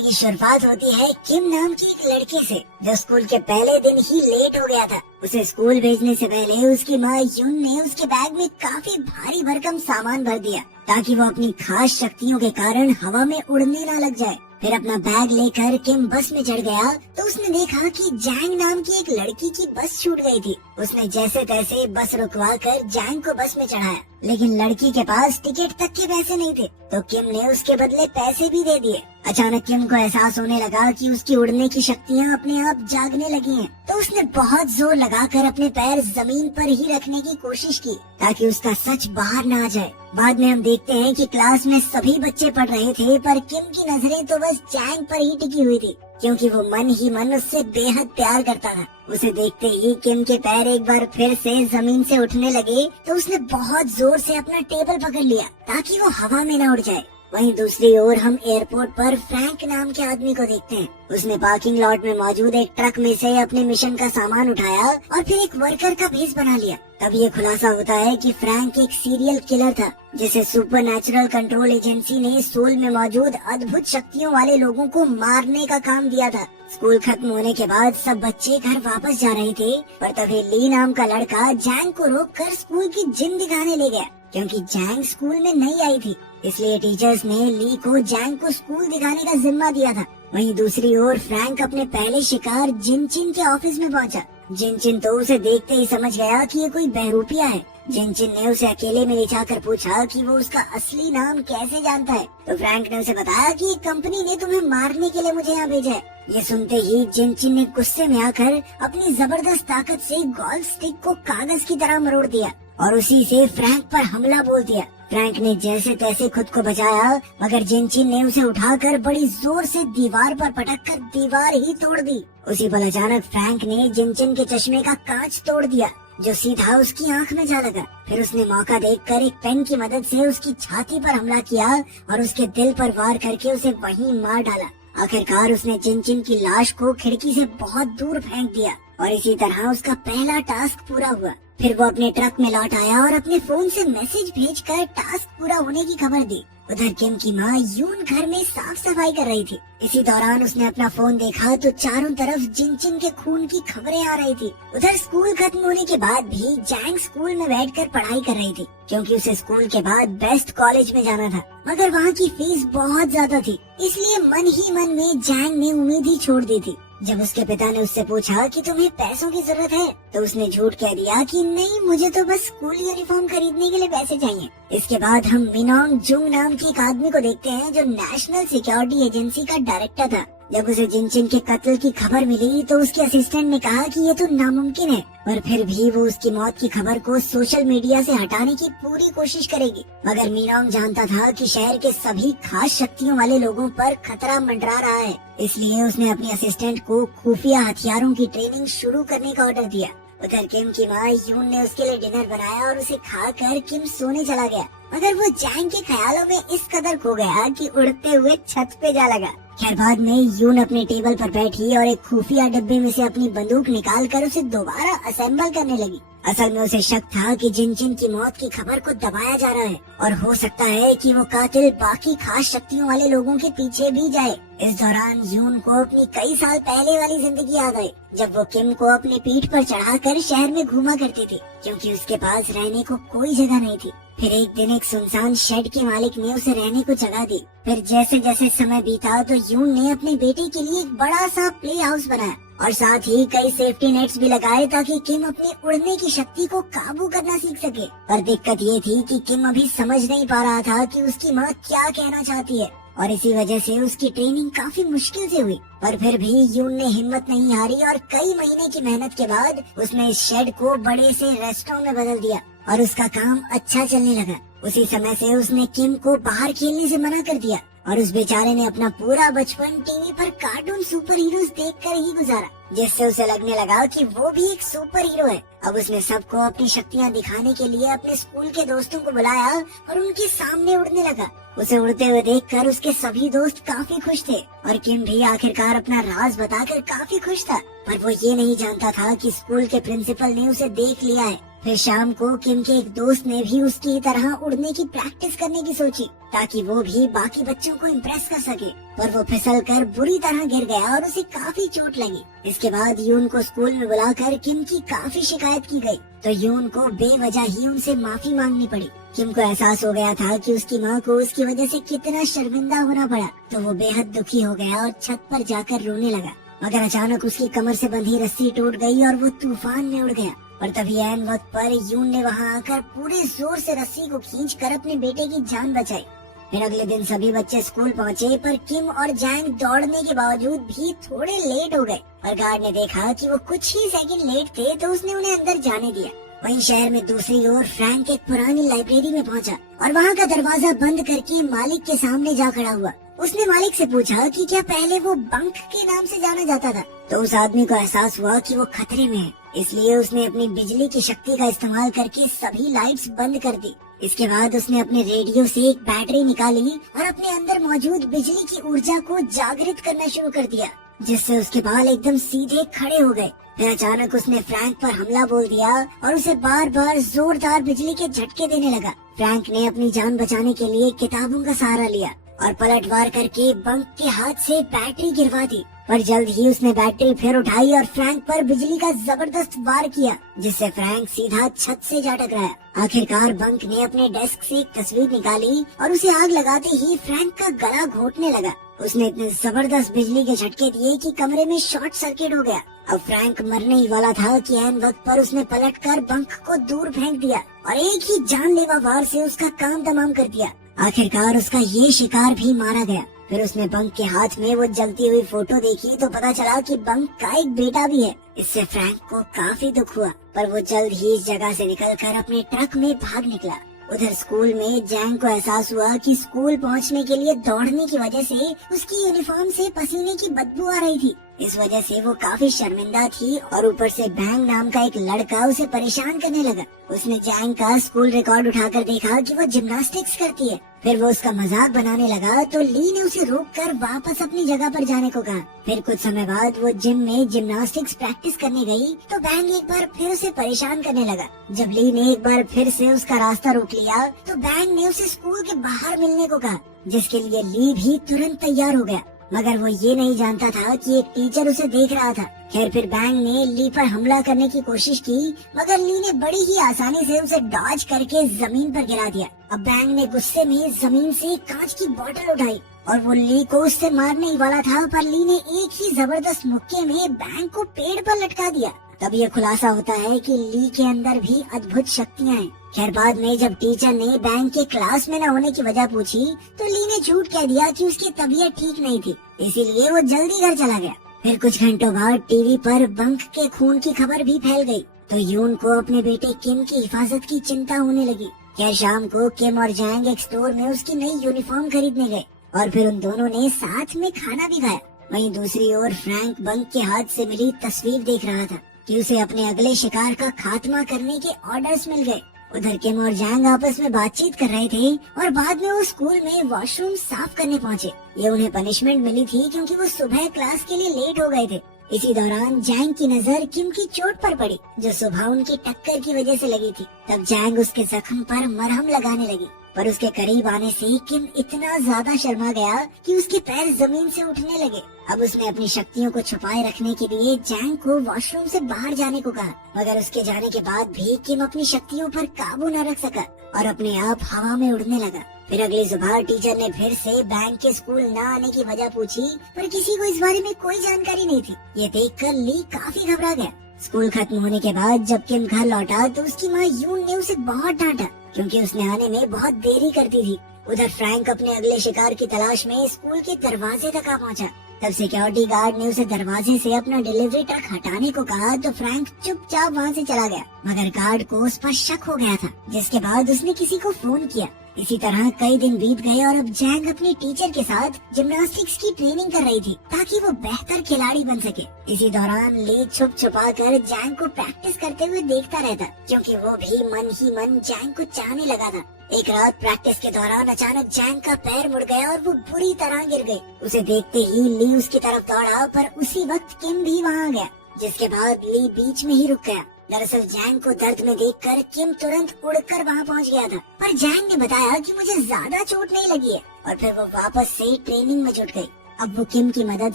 Story की शुरुआत होती है किम नाम की एक लड़के से, जो स्कूल के पहले दिन ही लेट हो गया था। उसे स्कूल भेजने से पहले उसकी माँ यून ने उसके बैग में काफी भारी भरकम सामान भर दिया, ताकि वो अपनी खास शक्तियों के कारण हवा में उड़ने ना लग जाए। फिर अपना बैग लेकर किम बस में चढ़ गया तो उसने देखा कि जैंग नाम की एक लड़की की बस छूट गई थी। उसने जैसे तैसे बस रुकवा कर जैंग को बस में चढ़ाया, लेकिन लड़की के पास टिकट तक के पैसे नहीं थे, तो किम ने उसके बदले पैसे भी दे दिए। अचानक किम को एहसास होने लगा कि उसकी उड़ने की शक्तियाँ अपने आप जागने लगी हैं, तो उसने बहुत जोर लगाकर अपने पैर जमीन पर ही रखने की कोशिश की, ताकि उसका सच बाहर ना आ जाए। बाद में हम देखते हैं कि क्लास में सभी बच्चे पढ़ रहे थे, पर किम की नजरें तो बस जैंग पर ही टिकी हुई थी, क्योंकि वो मन ही मन उससे बेहद प्यार करता था। उसे देखते ही किम के पैर एक बार फिर से जमीन से उठने लगे, तो उसने बहुत जोर से अपना टेबल पकड़ लिया ताकि वो हवा में न उड़ जाए। वहीं दूसरी ओर हम एयरपोर्ट पर फ्रैंक नाम के आदमी को देखते हैं। उसने पार्किंग लॉट में मौजूद एक ट्रक में से अपने मिशन का सामान उठाया और फिर एक वर्कर का भेष बना लिया। तब ये खुलासा होता है कि फ्रैंक एक सीरियल किलर था, जिसे सुपर नेचुरल कंट्रोल एजेंसी ने सोल में मौजूद अद्भुत शक्तियों वाले लोगों को मारने का काम दिया था। स्कूल खत्म होने के बाद सब बच्चे घर वापस जा रहे थे, पर तभी ली नाम का लड़का जैंग को रोककर स्कूल की जिम दिखाने ले गया। क्योंकि जैंग स्कूल में नहीं आई थी, इसलिए टीचर्स ने ली को जैंग को स्कूल दिखाने का जिम्मा दिया था। वहीं दूसरी ओर फ्रैंक अपने पहले शिकार जिनचिन के ऑफिस में पहुंचा। जिनचिन तो उसे देखते ही समझ गया कि ये कोई बहरूपिया है। जिनचिन ने उसे अकेले में ले जाकर पूछा कि वो उसका असली नाम कैसे जानता है, तो फ्रैंक ने उसे बताया कि कंपनी ने तुम्हें मारने के लिए मुझे यहाँ भेजा है। ये सुनते ही जिनचिन ने गुस्से में आकर अपनी जबरदस्त ताकत से गोल्फ स्टिक को कागज की तरह मरोड़ दिया और उसी से फ्रैंक पर हमला बोल दिया। फ्रैंक ने जैसे तैसे खुद को बचाया, मगर जिनचिन ने उसे उठाकर बड़ी जोर से दीवार पर पटककर दीवार ही तोड़ दी। उसी पल अचानक फ्रैंक ने जिनचिन के चश्मे का कांच तोड़ दिया, जो सीधा उसकी आंख में जा लगा। फिर उसने मौका देखकर एक पेन की मदद से उसकी छाती पर हमला किया और उसके दिल पर वार करके उसे वहीं मार डाला। आखिरकार उसने जिनचिन की लाश को खिड़की से बहुत दूर फेंक दिया और इसी तरह उसका पहला टास्क पूरा हुआ। फिर वो अपने ट्रक में लौट आया और अपने फोन से मैसेज भेजकर टास्क पूरा होने की खबर दी। उधर किम की माँ यून घर में साफ सफाई कर रही थी। इसी दौरान उसने अपना फोन देखा तो चारों तरफ जिनचिन के खून की खबरें आ रही थी। उधर स्कूल खत्म होने के बाद भी जैंग स्कूल में बैठकर पढ़ाई कर रही थी, क्योंकि उसे स्कूल के बाद बेस्ट कॉलेज में जाना था, मगर वहाँ की फीस बहुत ज्यादा थी। इसलिए मन ही मन में जैंग ने उम्मीद ही छोड़ दी थी। जब उसके पिता ने उससे पूछा कि तुम्हें पैसों की जरूरत है, तो उसने झूठ कह दिया कि नहीं, मुझे तो बस स्कूल यूनिफॉर्म खरीदने के लिए पैसे चाहिए। इसके बाद हम मिनोंग जुंग नाम के एक आदमी को देखते हैं, जो नेशनल सिक्योरिटी एजेंसी का डायरेक्टर था। जब उसे जिनचिन के कत्ल की खबर मिली तो उसके असिस्टेंट ने कहा कि ये तो नामुमकिन है, पर फिर भी वो उसकी मौत की खबर को सोशल मीडिया से हटाने की पूरी कोशिश करेगी। मगर मिनोंग जानता था कि शहर के सभी खास शक्तियों वाले लोगों पर खतरा मंडरा रहा है, इसलिए उसने अपने असिस्टेंट को खुफिया हथियारों की ट्रेनिंग शुरू करने का ऑर्डर दिया। उधर किम की माँ यून ने उसके लिए डिनर बनाया और उसे खाकर किम सोने चला गया, मगर वो जैंग के ख्यालों में इस कदर खो गया कि उड़ते हुए छत पे जा लगा। खैर बाद में यून अपने टेबल पर बैठी और एक खुफिया डब्बे में से अपनी बंदूक निकालकर उसे दोबारा असेंबल करने लगी। असल में उसे शक था कि जिनचिन की मौत की खबर को दबाया जा रहा है और हो सकता है कि वो कातिल बाकी खास शक्तियों वाले लोगों के पीछे भी जाए। इस दौरान यून को अपनी कई साल पहले वाली जिंदगी याद आई, जब वो किम को अपनी पीठ पर चढ़ाकर शहर में घूमा करती थी, क्योंकि उसके पास रहने को कोई जगह नहीं थी। फिर एक दिन एक सुनसान शेड के मालिक ने उसे रहने को जगह दी। फिर जैसे जैसे समय बीता तो यून ने अपने बेटे के लिए एक बड़ा सा प्ले हाउस बनाया और साथ ही कई सेफ्टी नेट्स भी लगाए, ताकि किम अपनी उड़ने की शक्ति को काबू करना सीख सके। पर दिक्कत ये थी कि किम अभी समझ नहीं पा रहा था कि उसकी माँ क्या कहना चाहती है, और इसी वजह से उसकी ट्रेनिंग काफी मुश्किल से हुई। पर फिर भी यून ने हिम्मत नहीं हारी और कई महीने की मेहनत के बाद उसने इस शेड को बड़े से रेस्टोरेंट में बदल दिया और उसका काम अच्छा चलने लगा। उसी समय से उसने किम को बाहर खेलने से मना कर दिया और उस बेचारे ने अपना पूरा बचपन टीवी पर कार्टून सुपर हीरोज देखकर ही गुजारा, जिससे उसे लगने लगा कि वो भी एक सुपर हीरो है। अब उसने सबको अपनी शक्तियाँ दिखाने के लिए अपने स्कूल के दोस्तों को बुलाया और उनके सामने उड़ने लगा। उसे उड़ते हुए देखकर उसके सभी दोस्त काफी खुश थे और किम भी आखिरकार अपना राज बताकर काफी खुश था। पर वो ये नहीं जानता था कि स्कूल के प्रिंसिपल ने उसे देख लिया है। फिर शाम को किम के एक दोस्त ने भी उसकी तरह उड़ने की प्रैक्टिस करने की सोची, ताकि वो भी बाकी बच्चों को इम्प्रेस कर सके। पर वो फिसल कर बुरी तरह गिर गया और उसे काफी चोट लगी। इसके बाद यून को स्कूल में बुलाकर किम की काफी शिकायत की गई, तो यून को बेवजह ही उनसे माफी मांगनी पड़ी। किम को एहसास हो गया था कि उसकी माँ को उसकी वजह से कितना शर्मिंदा होना पड़ा, तो वो बेहद दुखी हो गया और छत पर जाकर रोने लगा। मगर अचानक उसकी कमर से बंधी रस्सी टूट गई और वो तूफान में उड़ गया। और तभी ऐन वक्त पर यून ने वहाँ आकर पूरे जोर से रस्सी को खींचकर अपने बेटे की जान बचाई। फिर अगले दिन सभी बच्चे स्कूल पहुँचे, पर किम और जैंग दौड़ने के बावजूद भी थोड़े लेट हो गए। और गार्ड ने देखा कि वो कुछ ही सेकंड लेट थे, तो उसने उन्हें अंदर जाने दिया। वहीं शहर में दूसरी ओर फ्रैंक एक पुरानी लाइब्रेरी में पहुंचा और वहां का दरवाजा बंद करके मालिक के सामने जा खड़ा हुआ। उसने मालिक से पूछा कि क्या पहले वो बंक के नाम से जाना जाता था। तो उस आदमी को एहसास हुआ कि वो खतरे में है, इसलिए उसने अपनी बिजली की शक्ति का इस्तेमाल करके सभी लाइट्स बंद कर दी। इसके बाद उसने अपने रेडियो से एक बैटरी निकाली और अपने अंदर मौजूद बिजली की ऊर्जा को जागृत करना शुरू कर दिया, जिससे उसके बाल एकदम सीधे खड़े हो गए। फिर अचानक उसने फ्रैंक पर हमला बोल दिया और उसे बार बार जोरदार बिजली के झटके देने लगा। फ्रैंक ने अपनी जान बचाने के लिए किताबों का सहारा लिया और पलटवार करके बंक के हाथ से बैटरी गिरवा दी। पर जल्द ही उसने बैटरी फिर उठाई और फ्रैंक पर बिजली का जबरदस्त वार किया, जिससे फ्रैंक सीधा छत से जा टकराया। आखिरकार बंक ने अपने डेस्क से एक तस्वीर निकाली और उसे आग लगाते ही फ्रैंक का गला घोटने लगा। उसने इतने जबरदस्त बिजली के झटके दिए कि कमरे में शॉर्ट सर्किट हो गया। अब फ्रैंक मरने ही वाला था कि ऐन वक्त पर उसने पलटकर बंक को दूर फेंक दिया और एक ही जानलेवा वार से उसका काम तमाम कर दिया। आखिरकार उसका ये शिकार भी मारा गया। फिर उसने बंक के हाथ में वो जलती हुई फोटो देखी तो पता चला कि बंक का एक बेटा भी है। इससे फ्रैंक को काफी दुख हुआ, पर वो जल्द ही इस जगह से निकलकर अपने ट्रक में भाग निकला। उधर स्कूल में जैंग को एहसास हुआ कि स्कूल पहुंचने के लिए दौड़ने की वजह से उसकी यूनिफॉर्म से पसीने की बदबू आ रही थी। इस वजह से वो काफी शर्मिंदा थी और ऊपर से बैंग नाम का एक लड़का उसे परेशान करने लगा। उसने जैंग का स्कूल रिकॉर्ड उठाकर देखा कि वो जिम्नास्टिक्स करती है। फिर वो उसका मजाक बनाने लगा, तो ली ने उसे रोककर वापस अपनी जगह पर जाने को कहा। फिर कुछ समय बाद वो जिम में जिम्नास्टिक्स प्रैक्टिस करने गई, तो बैंग एक बार फिर उसे परेशान करने लगा। जब ली ने एक बार फिर से उसका रास्ता रोक लिया, तो बैंग ने उसे स्कूल के बाहर मिलने को कहा, जिसके लिए ली भी तुरंत तैयार हो गया। मगर वो ये नहीं जानता था कि एक टीचर उसे देख रहा था। खैर फिर बैंग ने ली पर हमला करने की कोशिश की, मगर ली ने बड़ी ही आसानी से उसे डॉज करके जमीन पर गिरा दिया। अब बैंग ने गुस्से में जमीन से कांच की बोतल उठाई और वो ली को उससे मारने ही वाला था, पर ली ने एक ही जबरदस्त मुक्के में बैंग को पेड़ पर लटका दिया। तब ये खुलासा होता है कि ली के अंदर भी अद्भुत शक्तियाँ हैं। खैर बाद में जब टीचर ने बैंक के क्लास में न होने की वजह पूछी, तो ली ने झूठ कह दिया कि उसकी तबीयत ठीक नहीं थी, इसीलिए वो जल्दी घर चला गया। फिर कुछ घंटों बाद टीवी पर बंक के खून की खबर भी फैल गई, तो यून को अपने बेटे किम की हिफाजत की चिंता होने लगी। खैर शाम को किम और जैंग एक स्टोर में उसकी नई यूनिफॉर्म खरीदने गए और फिर उन दोनों ने साथ में खाना भी खाया। वहीं दूसरी ओर फ्रैंक बंक के हाथ से मिली तस्वीर देख रहा था कि उसे अपने अगले शिकार का खात्मा करने के ऑर्डर्स मिल गए। उधर किम और जैंग आपस में बातचीत कर रहे थे और बाद में वो स्कूल में वॉशरूम साफ करने पहुंचे। ये उन्हें पनिशमेंट मिली थी क्योंकि वो सुबह क्लास के लिए लेट हो गए थे। इसी दौरान जैंग की नजर किम की चोट पर पड़ी, जो सुबह उनकी टक्कर की वजह से लगी थी। तब जैंग उसके जख्म पर मरहम लगाने लगी, पर उसके करीब आने से किम इतना ज्यादा शर्मा गया कि उसके पैर जमीन से उठने लगे। अब उसने अपनी शक्तियों को छुपाए रखने के लिए जैंग को वॉशरूम से बाहर जाने को कहा, मगर उसके जाने के बाद भी किम अपनी शक्तियों पर काबू न रख सका और अपने आप हवा में उड़ने लगा। फिर अगली सुबह टीचर ने फिर से बैंक के स्कूल न आने की वजह पूछी, पर किसी को इस बारे में कोई जानकारी नहीं थी। ये देखकर ली काफी घबरा गया। स्कूल खत्म होने के बाद जब किम घर लौटा तो उसकी माँ यून ने उसे बहुत डांटा, क्योंकि उसने आने में बहुत देरी करती थी। उधर फ्रैंक अपने अगले शिकार की तलाश में स्कूल के दरवाजे तक आ पहुंचा। तब सिक्योरिटी गार्ड ने उसे दरवाजे से अपना डिलीवरी ट्रक हटाने को कहा, तो फ्रैंक चुपचाप वहाँ से चला गया। मगर गार्ड को उस पर शक हो गया था, जिसके बाद उसने किसी को फोन किया। इसी तरह कई दिन बीत गए और अब जैंग अपने टीचर के साथ जिम्नास्टिक्स की ट्रेनिंग कर रही थी ताकि वो बेहतर खिलाड़ी बन सके। इसी दौरान ली छुप छुपा कर जैंग को प्रैक्टिस करते हुए देखता रहता, क्योंकि वो भी मन ही मन जैंग को चाहने लगा था। एक रात प्रैक्टिस के दौरान अचानक जैंग का पैर मुड़ गया और वो बुरी तरह गिर गई। उसे देखते ही ली उसकी तरफ दौड़ा, पर उसी वक्त किम भी वहाँ आ गया, जिसके बाद ली बीच में ही रुक गया। दरअसल जैंग को दर्द में देखकर किम तुरंत उड़कर वहाँ पहुँच गया था, पर जैंग ने बताया कि मुझे ज्यादा चोट नहीं लगी है, और फिर वो वापस से ट्रेनिंग में जुट गई। अब वो किम की मदद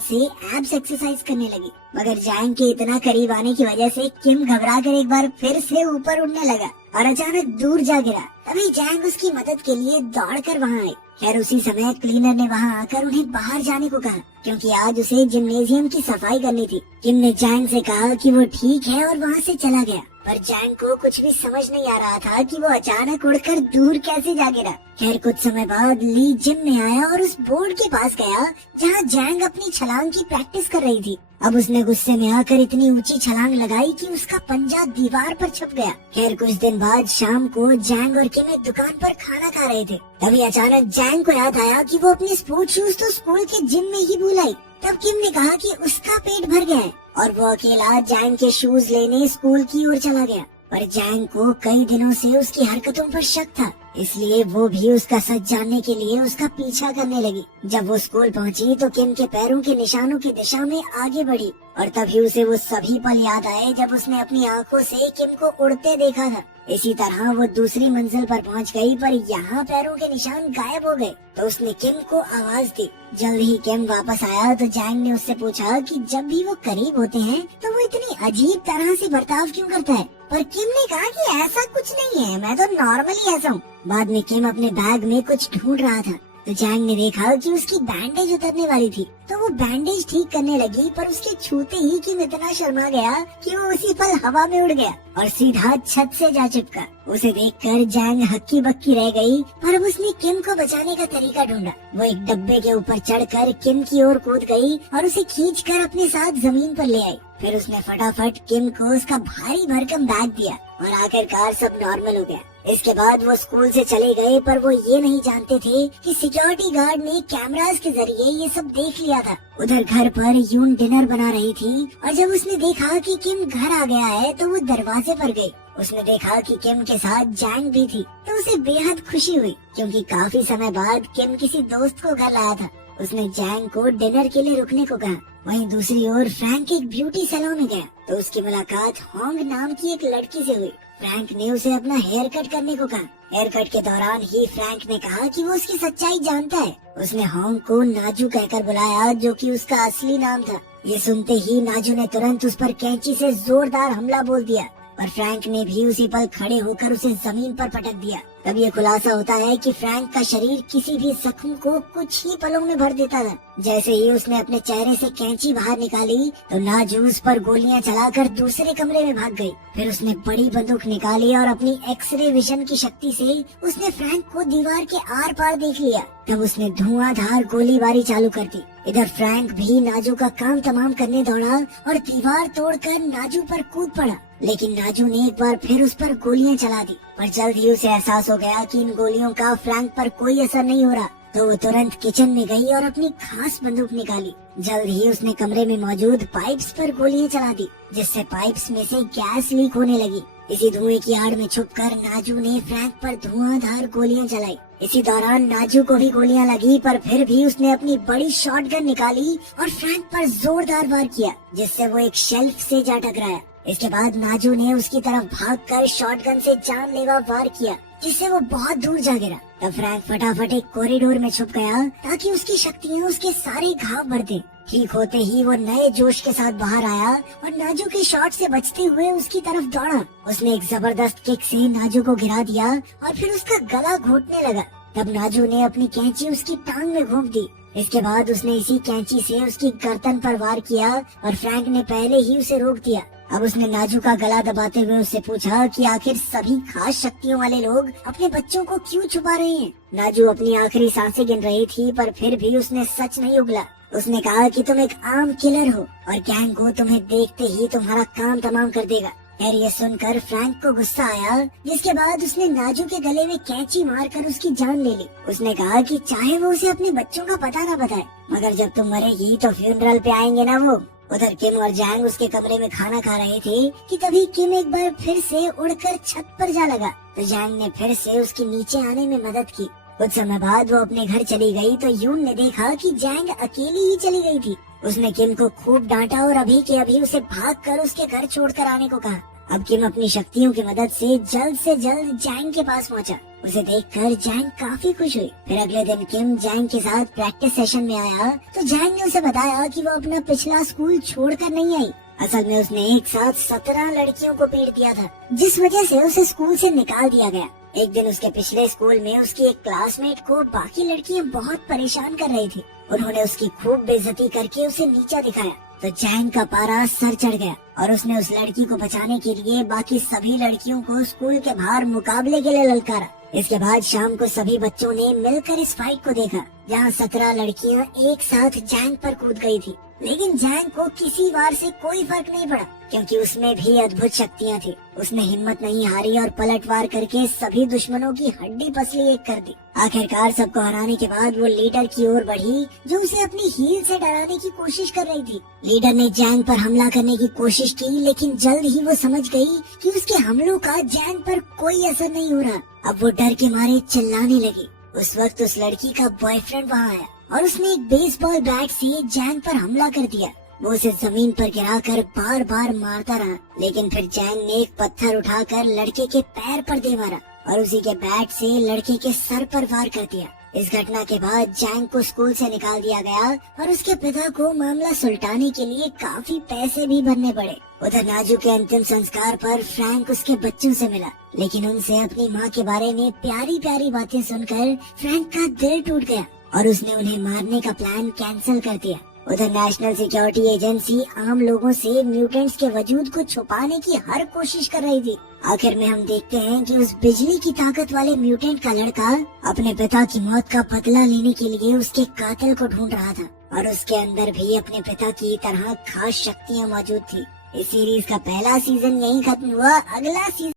से एब्स एक्सरसाइज करने लगी, मगर जैंग के इतना करीब आने की वजह से किम घबरा कर एक बार फिर से ऊपर उड़ने लगा और अचानक दूर जा गिरा। तभी जैंग उसकी मदद के लिए दौड़कर वहाँ आई। खैर उसी समय क्लीनर ने वहाँ आकर उन्हें बाहर जाने को कहा, क्योंकि आज उसे जिम्नेजियम की सफाई करनी थी। किम ने जैंग से कहा कि वो ठीक है और वहाँ से चला गया, पर जैंग को कुछ भी समझ नहीं आ रहा था कि वो अचानक उड़कर दूर कैसे जा गिरा। खैर कुछ समय बाद ली जिम में आया और उस बोर्ड के पास गया जहाँ जैंग अपनी छलांग की प्रैक्टिस कर रही थी। अब उसने गुस्से में आकर इतनी ऊंची छलांग लगाई कि उसका पंजा दीवार पर छप गया। खैर कुछ दिन बाद शाम को जैंग और किम एक दुकान पर खाना खा रहे थे। तभी अचानक जैंग को याद आया कि वो अपने स्पोर्ट्स शूज तो स्कूल के जिम में ही भूल आई। तब किम ने कहा कि उसका पेट भर गया है और वो अकेला जैंग के शूज लेने स्कूल की ओर चला गया। पर जैंग को कई दिनों से उसकी हरकतों पर शक था, इसलिए वो भी उसका सच जानने के लिए उसका पीछा करने लगी। जब वो स्कूल पहुंची तो किम के पैरों के निशानों की दिशा में आगे बढ़ी और तभी उसे वो सभी पल याद आए जब उसने अपनी आंखों से किम को उड़ते देखा था। इसी तरह वो दूसरी मंजिल पर पहुंच गई, पर यहाँ पैरों के निशान गायब हो गए। तो उसने किम को आवाज दी। जल्द ही किम वापस आया तो जैंग ने उससे पूछा कि जब भी वो करीब होते हैं तो वो इतनी अजीब तरह से बर्ताव क्यों करता है। पर किम ने कहा कि ऐसा कुछ नहीं है, मैं तो नॉर्मली ऐसा हूँ। बाद में किम अपने बैग में कुछ ढूंढ रहा था तो जैंग ने देखा कि उसकी बैंडेज उतरने वाली थी, तो वो बैंडेज ठीक करने लगी। पर उसके छूते ही किम इतना शर्मा गया कि वो उसी पल हवा में उड़ गया और सीधा छत से जा चिपका। उसे देखकर जैंग हक्की बक्की रह गई, पर अब उसने किम को बचाने का तरीका ढूंढा। वो एक डब्बे के ऊपर चढ़कर किम की ओर कूद गई और उसे खींचकर अपने साथ जमीन पर ले आई। फिर उसने फटाफट किम को उसका भारी भरकम बैग दिया और आखिरकार सब नॉर्मल हो गया। इसके बाद वो स्कूल से चले गए, पर वो ये नहीं जानते थे कि सिक्योरिटी गार्ड ने कैमरास के जरिए ये सब देख लिया था। उधर घर पर यून डिनर बना रही थी और जब उसने देखा कि किम घर आ गया है तो वो दरवाजे पर गई। उसने देखा कि किम के साथ जैंग भी थी तो उसे बेहद खुशी हुई, क्योंकि काफी समय बाद किम किसी दोस्त को घर लाया था। उसने जैंग को डिनर के लिए रुकने को कहा। वहीं दूसरी ओर फ्रैंक एक ब्यूटी सैलून में गया तो उसकी मुलाकात होंग नाम की एक लड़की से हुई। फ्रैंक ने उसे अपना हेयर कट करने को कहा। हेयर कट के दौरान ही फ्रैंक ने कहा कि वो उसकी सच्चाई जानता है। उसने होंग को नाजू कहकर बुलाया, जो कि उसका असली नाम था। ये सुनते ही नाजू ने तुरंत उस पर कैंची से जोरदार हमला बोल दिया और फ्रैंक ने भी उसी पल खड़े होकर उसे जमीन पर पटक दिया। तब ये खुलासा होता है कि फ्रैंक का शरीर किसी भी जख्म को कुछ ही पलों में भर देता था। जैसे ही उसने अपने चेहरे से कैंची बाहर निकाली तो नाजू उस पर गोलियां चलाकर दूसरे कमरे में भाग गई। फिर उसने बड़ी बंदूक निकाली और अपनी एक्सरे विजन की शक्ति से उसने फ्रैंक को दीवार के आर पार देख लिया। तब उसने धुआंधार गोलीबारी चालू कर दी। इधर फ्रैंक भी नाजू का काम तमाम करने दौड़ा और दीवार तोड़कर नाजू पर कूद पड़ा, लेकिन नाजू ने एक बार फिर उस पर गोलियां चला दी। पर जल्द ही उसे एहसास हो गया कि इन गोलियों का फ्रैंक पर कोई असर नहीं हो रहा, तो वो तुरंत किचन में गई और अपनी खास बंदूक निकाली। जल्द ही उसने कमरे में मौजूद पाइप्स पर गोलियां चला दी, जिससे पाइप्स में से गैस लीक होने लगी। इसी धुएं की आड़ में छुपकर नाजू ने फ्रैंक पर धुआंधार गोलियां चलाई। इसी दौरान नाजू को भी गोलियां लगी, पर फिर भी उसने अपनी बड़ी शॉटगन निकाली और फ्रैंक पर जोरदार वार किया, जिससे वो एक शेल्फ से जा टकराया। इसके बाद नाजू ने उसकी तरफ भागकर शॉटगन से जानलेवा वार किया, जिससे वो बहुत दूर जा गिरा। तब फ्रैंक फटाफट एक कॉरिडोर में छुप गया ताकि उसकी शक्तियाँ उसके सारे घाव भर दें। ठीक होते ही वो नए जोश के साथ बाहर आया और नाजू के शॉट से बचते हुए उसकी तरफ दौड़ा। उसने एक जबरदस्त किक से नाजू को गिरा दिया और फिर उसका गला घोटने लगा। तब नाजू ने अपनी कैंची उसकी टांग में घोंप दी। इसके बाद उसने इसी कैंची से उसकी गर्दन पर वार किया और फ्रैंक ने पहले ही उसे रोक दिया। अब उसने नाजू का गला दबाते हुए उससे पूछा कि आखिर सभी खास शक्तियों वाले लोग अपने बच्चों को क्यों छुपा रहे हैं। नाजू अपनी आखिरी सांसें गिन रही थी, पर फिर भी उसने सच नहीं उगला। उसने कहा कि तुम एक आम किलर हो और गैंग को तुम्हें देखते ही तुम्हारा काम तमाम कर देगा। खैर ये सुनकर फ्रैंक को गुस्सा आया, जिसके बाद उसने नाजू के गले में कैंची मारकर उसकी जान ले ली। उसने कहा कि चाहे वो उसे अपने बच्चों का पता न बताए, मगर जब तुम मरेगी तो फ्यूनरल पे आएंगे ना वो। उधर किम और जैंग उसके कमरे में खाना खा रहे थे कि तभी किम एक बार फिर से उड़कर छत पर जा लगा, तो जैंग ने फिर से उसके नीचे आने में मदद की। कुछ समय बाद वो अपने घर चली गई तो यून ने देखा कि जैंग अकेली ही चली गई थी। उसने किम को खूब डांटा और अभी के अभी उसे भागकर उसके घर छोड़कर आने को कहा। अब किम अपनी शक्तियों की मदद से जल्द जैंग के पास पहुंचा। उसे देखकर जैंग काफी खुश हुई। फिर अगले दिन किम जैंग के साथ प्रैक्टिस सेशन में आया तो जैंग ने उसे बताया कि वो अपना पिछला स्कूल छोड़कर नहीं आई। असल में उसने एक साथ 17 लड़कियों को पीट दिया था, जिस वजह से उसे स्कूल से निकाल दिया गया। एक दिन उसके पिछले स्कूल में उसकी एक क्लासमेट को बाकी लड़कियां बहुत परेशान कर रही थी। उन्होंने उसकी खूब बेइज्जती करके उसे नीचा दिखाया तो जैंग का पारा सर चढ़ गया और उसने उस लड़की को बचाने के लिए बाकी सभी लड़कियों को स्कूल के बाहर मुकाबले के लिए ललकारा। इसके बाद शाम को सभी बच्चों ने मिलकर इस फाइट को देखा, जहाँ 17 लड़कियां एक साथ जैंग पर कूद गई थी। लेकिन जैंग को किसी वार से कोई फर्क नहीं पड़ा, क्योंकि उसमें भी अद्भुत शक्तियाँ थी। उसने हिम्मत नहीं हारी और पलटवार करके सभी दुश्मनों की हड्डी पसली एक कर दी। आखिरकार सबको हराने के बाद वो लीडर की ओर बढ़ी, जो उसे अपनी हील से डराने की कोशिश कर रही थी। लीडर ने जैंग पर हमला करने की कोशिश की, लेकिन जल्द ही वो समझ गई कि उसके हमलों का जैंग पर कोई असर नहीं हो रहा। अब वो डर के मारे चिल्लाने लगी। उस वक्त उस लड़की का बॉयफ्रेंड वहाँ आया और उसने एक बेसबॉल बैट से जैंग पर हमला कर दिया। वो उसे जमीन पर गिराकर बार बार मारता रहा, लेकिन फिर जैंग ने एक पत्थर उठाकर लड़के के पैर पर दे मारा और उसी के बैट से लड़के के सर पर वार कर दिया। इस घटना के बाद जैंग को स्कूल से निकाल दिया गया और उसके पिता को मामला सुलटाने के लिए काफी पैसे भी भरने पड़े। उधर नाजू के अंतिम संस्कार पर फ्रैंक उसके बच्चों से मिला, लेकिन उनसे अपनी माँ के बारे में प्यारी प्यारी बातें सुनकर फ्रैंक का दिल टूट गया और उसने उन्हें मारने का प्लान कैंसिल कर दिया। उधर नेशनल सिक्योरिटी एजेंसी आम लोगों से म्यूटेंट्स के वजूद को छुपाने की हर कोशिश कर रही थी। आखिर में हम देखते हैं कि उस बिजली की ताकत वाले म्यूटेंट का लड़का अपने पिता की मौत का बदला लेने के लिए उसके कातिल को ढूंढ रहा था और उसके अंदर भी अपने पिता की तरह खास शक्तियाँ मौजूद थी। इस सीरीज का पहला सीजन यहीं खत्म हुआ। अगला सीजन